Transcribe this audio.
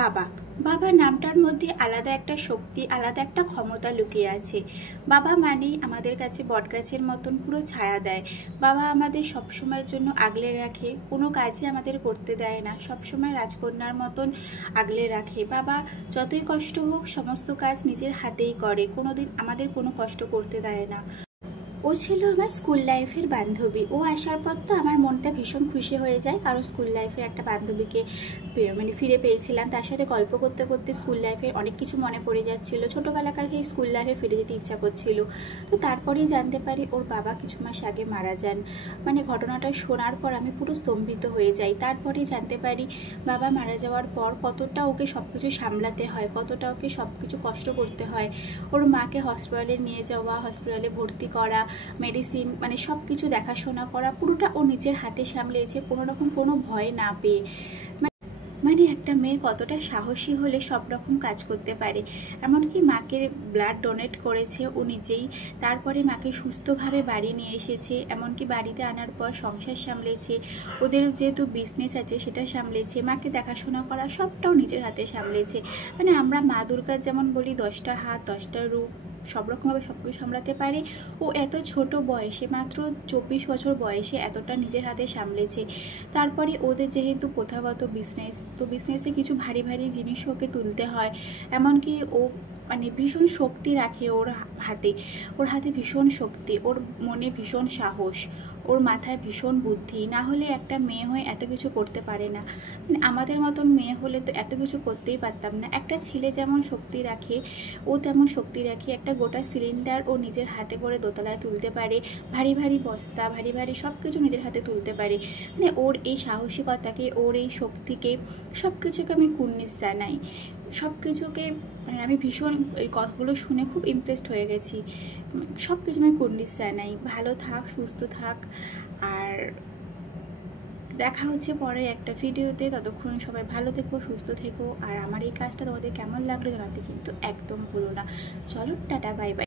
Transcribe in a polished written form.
বাবা বাবা নামটার মধ্যে আলাদা একটা শক্তি, আলাদা একটা ক্ষমতা লুকিয়ে আছে। বাবা মানেই আমাদের কাছে বটগাছের মতন পুরো ছায়া দেয়। বাবা আমাদের সব সময়ের জন্য আগলে রাখে, কোনো কাজই আমাদের করতে দেয় না, সব সময় রাজকন্যার মতন আগলে রাখে। বাবা যতই কষ্ট হোক সমস্ত কাজ নিজের হাতেই করে, কোনোদিন আমাদের কোনো কষ্ট করতে দেয় না। ও ছিল আমার স্কুল লাইফের বান্ধবী। ও আসার পর তো আমার মনটা ভীষণ খুশি হয়ে যায়, কারণ স্কুল লাইফের একটা বান্ধবীকে ফিরে পেয়েছিলাম। তার সাথে গল্প করতে করতে স্কুল লাইফের অনেক কিছু মনে পড়ে যাচ্ছিল। ছোটোবেলাকাকে স্কুল লাইফে ফিরে যেতে ইচ্ছা করছিল। তো তারপরেই জানতে পারি ওর বাবা কিছু মাস আগে মারা যান। ঘটনাটা শোনার পর আমি পুরো স্তম্ভিত হয়ে যাই। তারপরেই জানতে পারি বাবা মারা যাওয়ার পর কতটা ওকে সব কিছু সামলাতে হয়, কতটা ওকে সব কিছু কষ্ট করতে হয়। ওর মাকে হসপিটালে নিয়ে যাওয়া, হসপিটালে ভর্তি করা, মেডিসিন সব কিছু দেখাশোনা করা, পুরোটা ও নিজের হাতে সামলেছে, কোনো রকম কোনো ভয় না পেয়ে। একটা মেয়ে কতটা সাহসী হলে সব রকম কাজ করতে পারে। এমনকি মাকে ব্লাড ডোনেট করেছে ও নিজেই, তারপরে মাকে সুস্থভাবে বাড়ি নিয়ে এসেছে। এমনকি বাড়িতে আনার পর সংসার সামলেছে, ওদের যেহেতু বিজনেস আছে সেটা সামলেছে, মাকে দেখাশোনা করা সবটাও নিজের হাতে সামলেছে। আমরা মা দুর্গার যেমন বলি 10টা হাত 10টা রূপ, সব রকমভাবে সব কিছু সামলাতে পারে। ও এত ছোট বয়সে, মাত্র 24 বছর বয়সে এতটা নিজের হাতে সামলেছে। তারপরে ওদের যেহেতু প্রথাগত বিজনেস, তো বিজনেসে কিছু ভারী ভারী জিনিস ওকে তুলতে হয়। এমনকি ও ভীষণ শক্তি রাখে ওর হাতে ভীষণ শক্তি, ওর মনে ভীষণ সাহস, ওর মাথায় ভীষণ বুদ্ধি। না হলে একটা মেয়ে হয়ে এত কিছু করতে পারে না। আমাদের মতন মেয়ে হলে তো এত কিছু করতেই পারতাম না। একটা ছেলে যেমন শক্তি রাখে, ও তেমন শক্তি রাখে। একটা গোটা সিলিন্ডার ও নিজের হাতে করে দোতলায় তুলতে পারে, ভারী ভারী বস্তা, ভারী ভারী সব কিছু নিজের হাতে তুলতে পারে। ওর এই সাহসিকতাকে, ওর এই শক্তিকে, সব কিছুকে আমি কুর্নিশ জানাই। সব কিছুকে আমি ভীষণ এই কথাগুলো শুনে খুব ইমপ্রেসড হয়ে গেছি। সব কিছু আমি কুর্নিশ জানাই। ভালো থাক, সুস্থ থাক, আর দেখা হচ্ছে পরের একটা ভিডিওতে। ততক্ষণ সবাই ভালো থেকো, সুস্থ থেকো। আর আমার এই কাজটা তোমাদের কেমন লাগলো জানাতে কিন্তু একদম ভুলো না। চলো, টাটা, বাই বাই।